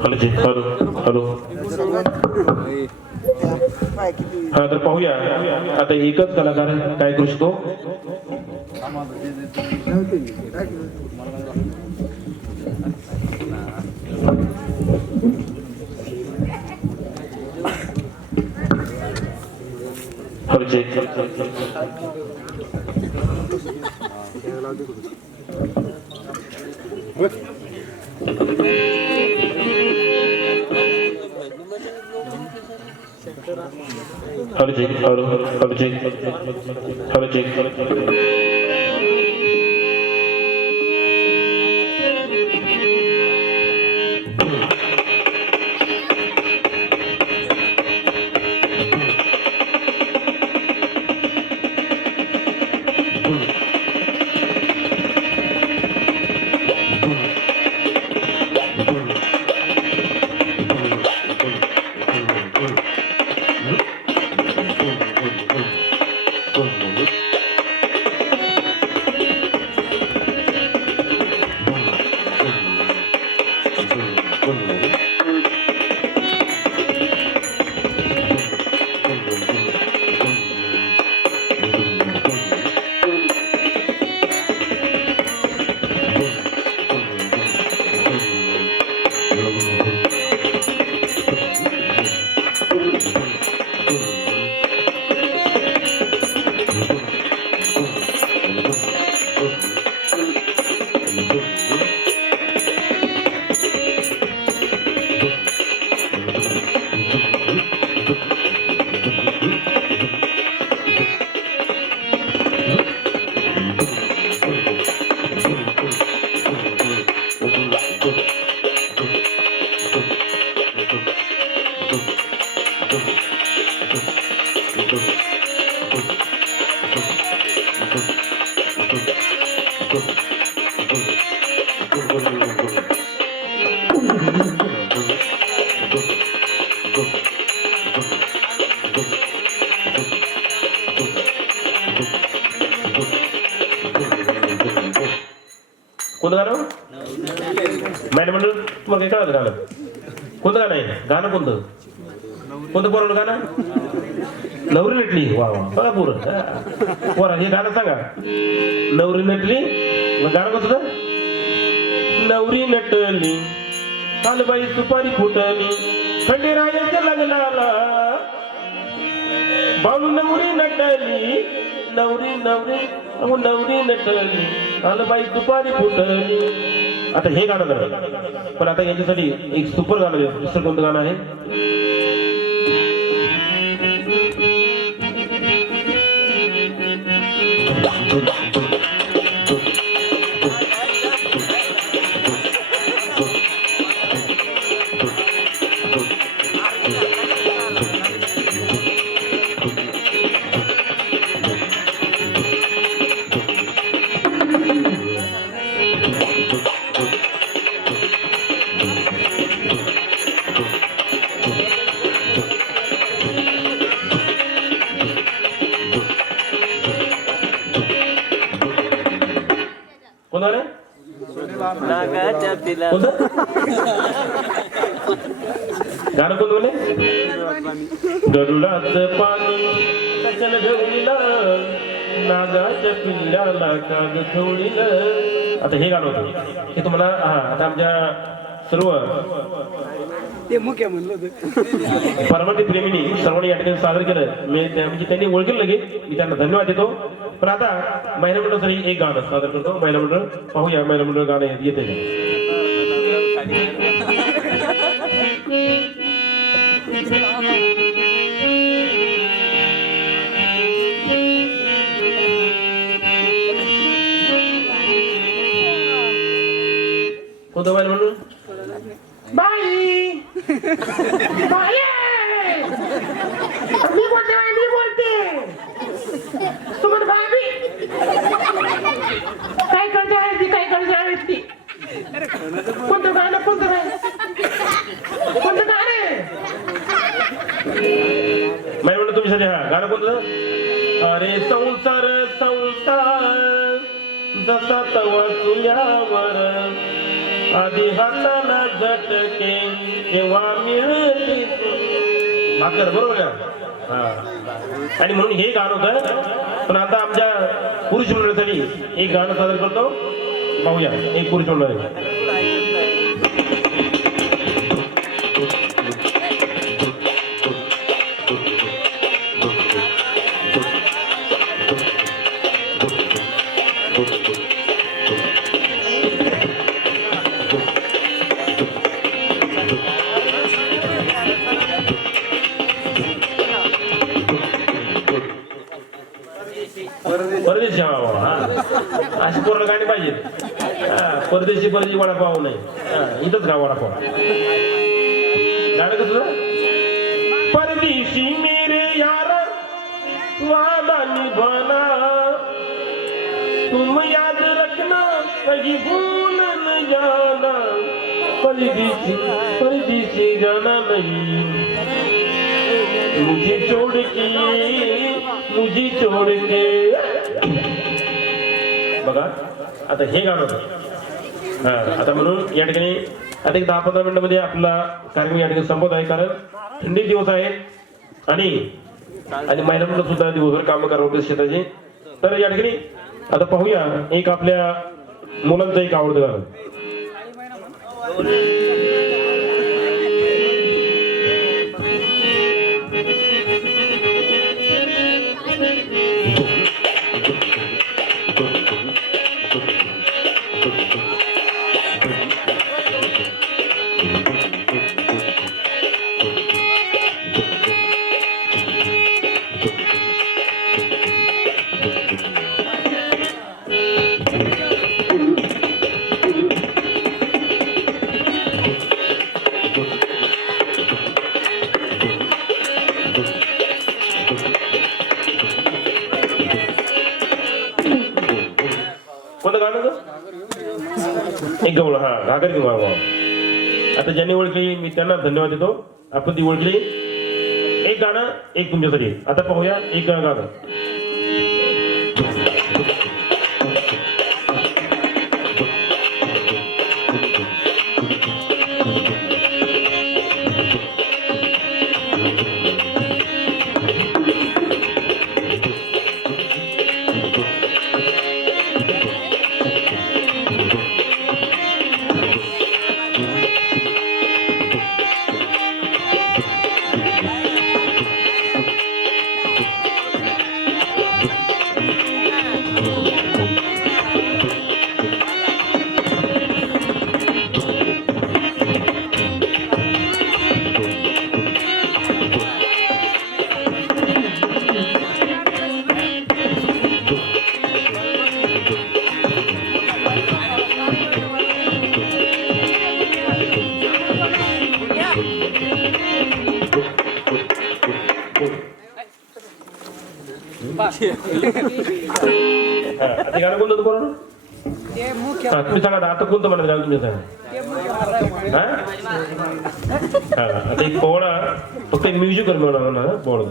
Hello hello hello हा तर पाहूया आता एकच कलाकार काय करू शकतो hello ji hello ji hello hello कोणतं गाणं मॅडम म्हणलं तुम्हाला काय कळलं गाणं कोणतं गाणं आहे गाणं कोणतं कोणतं पोरानं गाणं नवरी नटली वा वा. बघा पोरं. पोरा हे गाणं सांगा. नवरी नटली मग गाणं होतं? नवरी नटली. कालबाई सुपारी फुटली. खंडेरायाच्या लग्नाला बाळू नवरी नटली. नवरी नवरी अहो नवरी नटली. कालबाई दुपारी फुटली. आता हे गाणं करा. पण आता यांच्यासाठी एक सुपर गाणं. दुसरं कोणतं गाणं आहे? कोणतं कोणतं गाणं कोणतं म्हणे गरुडाचं पाणी कशाला ढवळीला नागाच्या पिल्ल्याला काग खवळीलं. आता हे गाणं होतं. हे तुम्हाला हा आता आमच्या सर्व ते मुख्य म्हणलं होतं. प्रेमीनी सर्वांनी या ठिकाणी सादर केलं. मी त्या- म्हणजे त्यांनी ओळखेल लगे मी त्यांना धन्यवाद देतो. पण आता महिला मंडळासाठी एक गाणं सादर करतो. महिला मंडळ पाहूया महिला मंडळ गाणं येते का कोणतं महिला मंडळ बाई बाई मी बोलते बाई मी बोलते तुम्हाला भाभी काय करते आहे ती काय करते आहे ती कोणतं गाणं कोणतं गाणं कोणतं गाणं माहिती हा गाणं कोणतं? अरे संसार संसार जसा तवा चुल्यावर आधी हाताला झटके केव्हा मिळते. भाकर बरोबर ना हा. आणि म्हणून हे गाणं होतं. पण आता आमच्या पुरुष मंडळासाठी एक गाणं सादर करतो. पाहूया. एक पुरुष मंडळ. परदेशी हा बाबा, हा. अशी पोरं गाणी पाहिजेत. हा परदेशी परदेशी वडापाव नाही. हा इथंच का वडापाव. गाणं कसं परदेशी मेरे यार वादा निभाना तुम याद रखना कहीं भूल न जाना. परदेशी परदेशी जाना नहीं. मुझे छोड़ के मुझे छोड़ के. बघा. आता हे गाणं हा आता म्हणून या ठिकाणी आता एक दहा पंधरा मिनिटामध्ये आपला कार्यक्रम या ठिकाणी संपत आहे. कारण थंडी दिवस आहे आणि आणि महिलांना सुद्धा दिवसभर काम करावं होते शेताचे. तर या ठिकाणी आता पाहूया एक आपल्या मुलांचं एक आवडतं गाणं. एक गवळ हा घागर किंवा आता ज्यांनी ओळखली मी त्यांना धन्यवाद देतो. आपण ती ओळखली. एक गाणं एक तुमच्यासाठी. आता पाहूया एक गाणं गाणं. गाणं कोणतं होतं बरोबर ते मुख्य हा तुम्ही सांगा आता आता कोणतं म्हणत गाणं तुम्ही सांगा ते मुख्य हा हा आता एक पोळा फक्त म्युझिक म्हणा पोळा